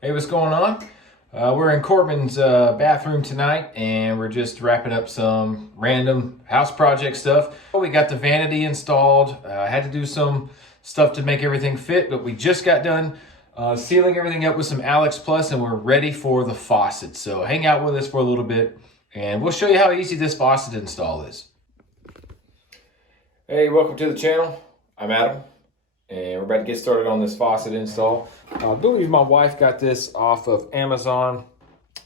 Hey, what's going on? We're in Corbin's bathroom tonight, and we're just wrapping up some random house project stuff. We got the vanity installed. I had to do some stuff to make everything fit, but we just got done sealing everything up with some Alex Plus, and we're ready for the faucet. So hang out with us for a little bit, and we'll show you how easy this faucet install is. Hey, welcome to the channel. I'm Adam. And we're about to get started on this faucet install. I believe my wife got this off of Amazon.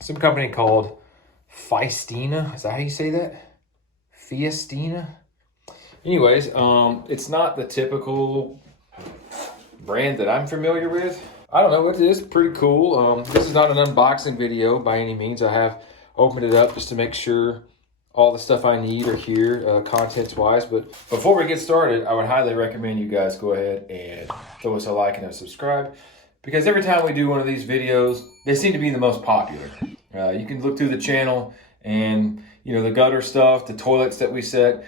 Some company called Phiestina. Is that how you say that? Phiestina? Anyways, it's not the typical brand that I'm familiar with. I don't know, it is pretty cool. This is not an unboxing video by any means. I have opened it up just to make sure all the stuff I need are here, contents-wise. But before we get started, I would highly recommend you guys go ahead and throw us a like and a subscribe, because every time we do one of these videos, they seem to be the most popular. You can look through the channel and, you know, the gutter stuff, the toilets that we set,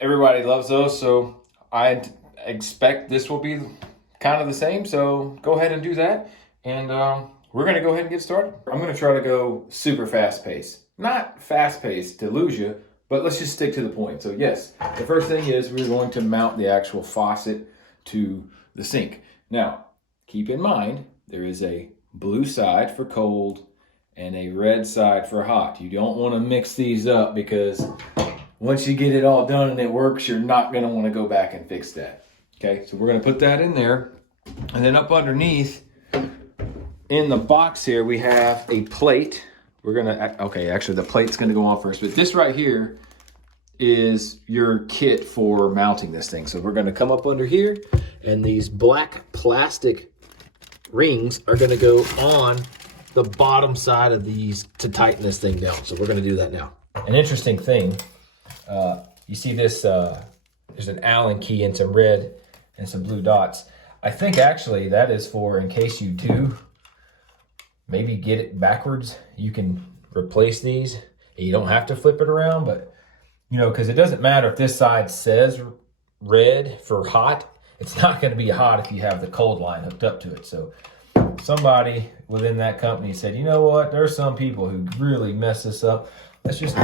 everybody loves those. So I expect this will be kind of the same. So go ahead and do that. And we're going to go ahead and get started. I'm going to try to go super fast paced. Not fast paced to lose you, but let's just stick to the point. So yes, the first thing is we're going to mount the actual faucet to the sink. Now, keep in mind, there is a blue side for cold and a red side for hot. You don't want to mix these up, because once you get it all done and it works, you're not going to want to go back and fix that. Okay, so we're going to put that in there. And then up underneath, in the box here, we have a plate. We're gonna, okay, actually the plate's gonna go on first, but this right here is your kit for mounting this thing. So we're gonna come up under here, and these black plastic rings are gonna go on the bottom side of these to tighten this thing down. So we're gonna do that now. An interesting thing, you see this, there's an Allen key and some red and some blue dots. I think actually that is for, in case you do maybe get it backwards, you can replace these. You don't have to flip it around, but you know, because it doesn't matter if this side says red for hot, it's not going to be hot if you have the cold line hooked up to it. So somebody within that company said, you know what, there's some people who really mess this up. Let's just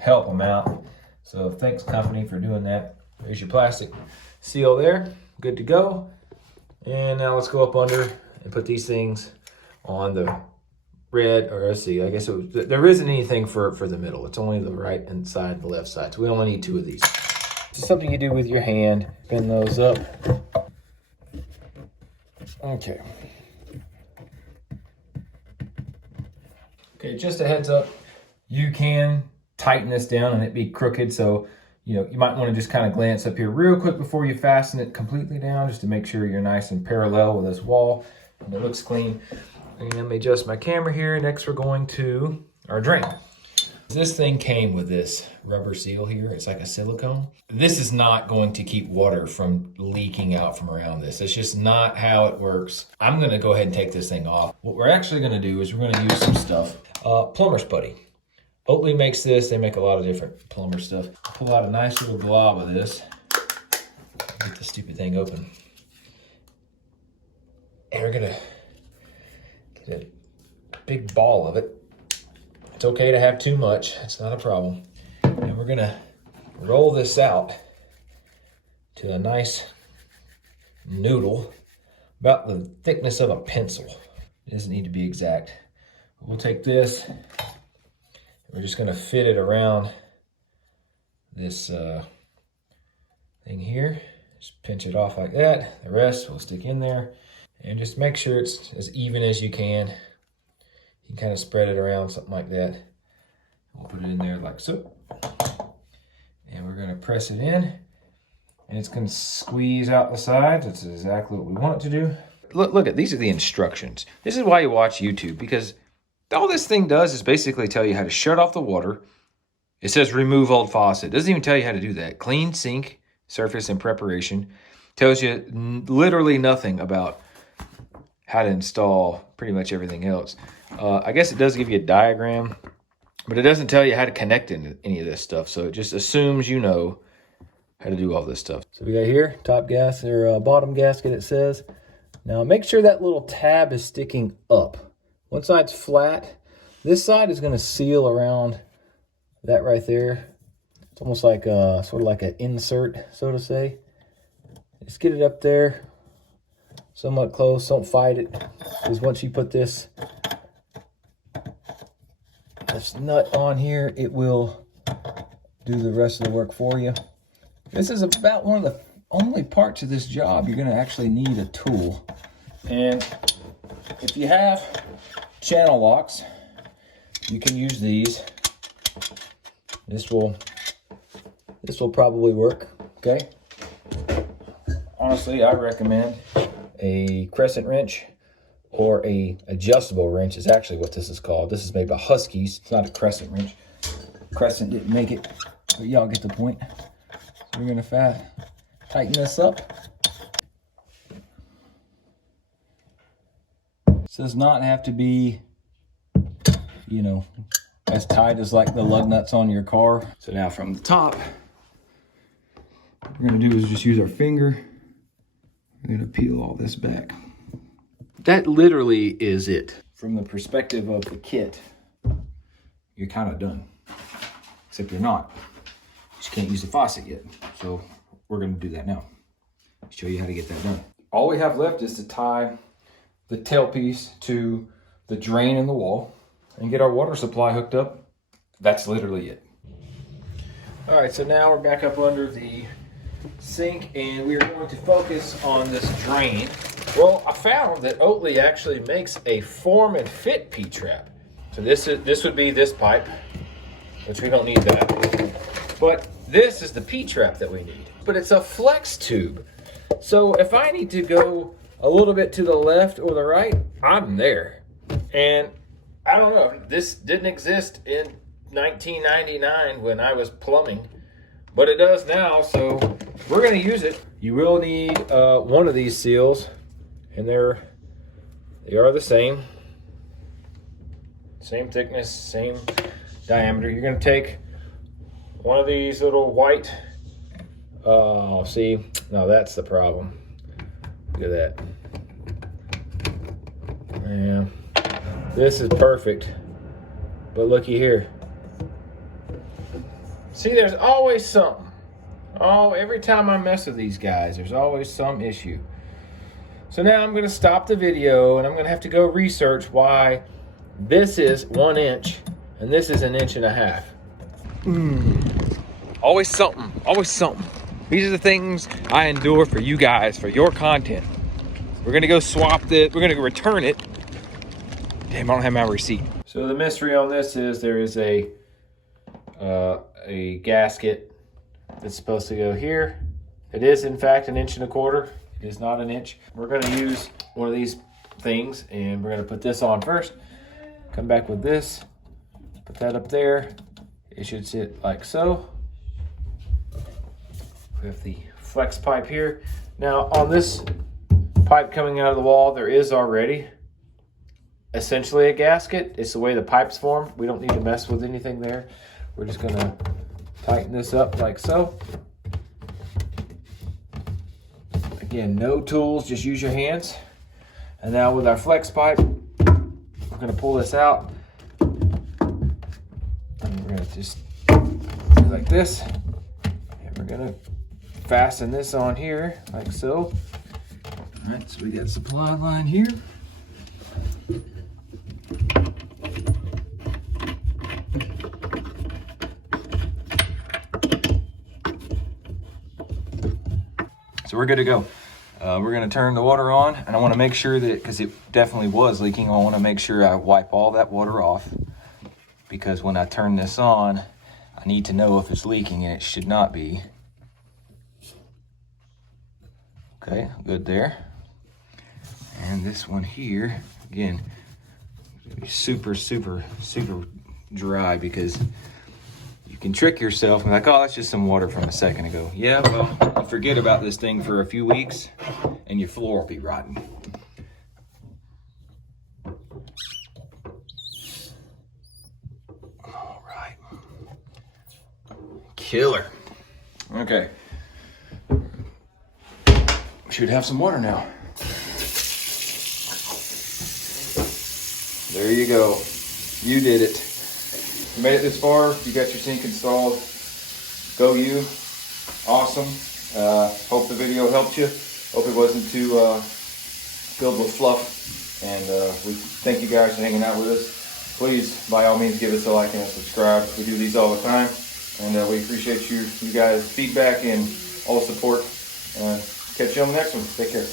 help them out. So thanks, company, for doing that. There's your plastic seal there, good to go. And now let's go up under and put these things on the red, or let's see, I guess there isn't anything for the middle. It's only the right and side and the left side. So we only need two of these. This is something you do with your hand. Bend those up. Okay. Okay, just a heads up, you can tighten this down and it be crooked. So, you know, you might want to just kind of glance up here real quick before you fasten it completely down, just to make sure you're nice and parallel with this wall and it looks clean. And let me adjust my camera here. Next, we're going to our drain. This thing came with this rubber seal here. It's like a silicone. This is not going to keep water from leaking out from around this. It's just not how it works. I'm going to go ahead and take this thing off. What we're actually going to do is we're going to use some stuff. Plumber's Putty. Oatly makes this. They make a lot of different plumber stuff. Pull out a nice little glob of this. Get the stupid thing open. And we're going to a big ball of it. It's okay to have too much. It's not a problem. And we're gonna roll this out to a nice noodle about the thickness of a pencil. It doesn't need to be exact. We'll take this and we're just gonna fit it around this thing here. Just pinch it off like that. The rest will stick in there. And just make sure it's as even as you can. You can kind of spread it around, something like that. We'll put it in there like so. And we're going to press it in. And it's going to squeeze out the sides. That's exactly what we want it to do. Look at these are the instructions. This is why you watch YouTube, because all this thing does is basically tell you how to shut off the water. It says remove old faucet. It doesn't even tell you how to do that. Clean sink, surface, and preparation. Tells you literally nothing about how to install pretty much everything else. I guess it does give you a diagram, but it doesn't tell you how to connect into any of this stuff. So it just assumes you know how to do all this stuff. So we got here, top gasket, or bottom gasket, it says. Now make sure that little tab is sticking up. One side's flat. This side is going to seal around that right there. It's almost like a, sort of like an insert, so to say. Just get it up there, somewhat close. Don't fight it, because once you put this nut on here, it will do the rest of the work for you. This is about one of the only parts of this job you're going to actually need a tool. And if you have channel locks, you can use these. This will probably work, okay? Honestly, I recommend a crescent wrench or a adjustable wrench is actually what this is called. This is made by Huskies. It's not a crescent wrench. Crescent didn't make it, but y'all get the point. So we're gonna tighten this up. This does not have to be, you know, as tight as like the lug nuts on your car. So now from the top, what we're gonna do is just use our finger. We're gonna peel all this back. That literally is it. From the perspective of the kit, you're kind of done. Except you're not. You just can't use the faucet yet. So we're gonna do that now. Show you how to get that done. All we have left is to tie the tailpiece to the drain in the wall and get our water supply hooked up. That's literally it. All right, so now we're back up under the sink and we are going to focus on this drain. Well, I found that Oatly actually makes a form and fit P-trap. So this would be this pipe, which we don't need that. But this is the P-trap that we need. But it's a flex tube. So if I need to go a little bit to the left or the right, I'm there. And I don't know, this didn't exist in 1999 when I was plumbing, but it does now, so we're gonna use it. You will need one of these seals, and they are the same. Same thickness, same diameter. You're gonna take one of these little white, see, now that's the problem. Look at that. Yeah, this is perfect, but looky here. See, there's always something. Oh, every time I mess with these guys, there's always some issue. So now I'm gonna stop the video and I'm gonna have to go research why this is 1 inch and this is 1.5 inches. Always something, always something. These are the things I endure for you guys, for your content. We're gonna go swap this, we're gonna go return it. Damn, I don't have my receipt. So the mystery on this is there is a gasket that's supposed to go here. It is in fact 1.25 inches. It is not 1 inch. We're gonna use one of these things and we're gonna put this on first. Come back with this, put that up there. It should sit like so. We have the flex pipe here. Now on this pipe coming out of the wall, there is already essentially a gasket. It's the way the pipes form. We don't need to mess with anything there. We're just gonna tighten this up like so. Again, no tools, just use your hands. And now with our flex pipe, we're gonna pull this out. And we're gonna just do like this. And we're gonna fasten this on here, like so. All right, so we got a supply line here. So we're good to go. We're gonna turn the water on, and I wanna make sure that, because it definitely was leaking, I wanna make sure I wipe all that water off, because when I turn this on, I need to know if it's leaking, and it should not be. Okay, good there. And this one here, again, super, super, super dry, because you can trick yourself and like, oh, that's just some water from a second ago. Yeah, well, you forget about this thing for a few weeks and your floor will be rotten. All right. Killer. Okay. Should have some water now. There you go. You did it. You made it this far. You got your sink installed. Go you. Awesome. Hope the video helped you. Hope it wasn't too filled with fluff. And we thank you guys for hanging out with us. Please, by all means, give us a like and a subscribe. We do these all the time. And we appreciate you guys' feedback and all the support. Catch you on the next one. Take care.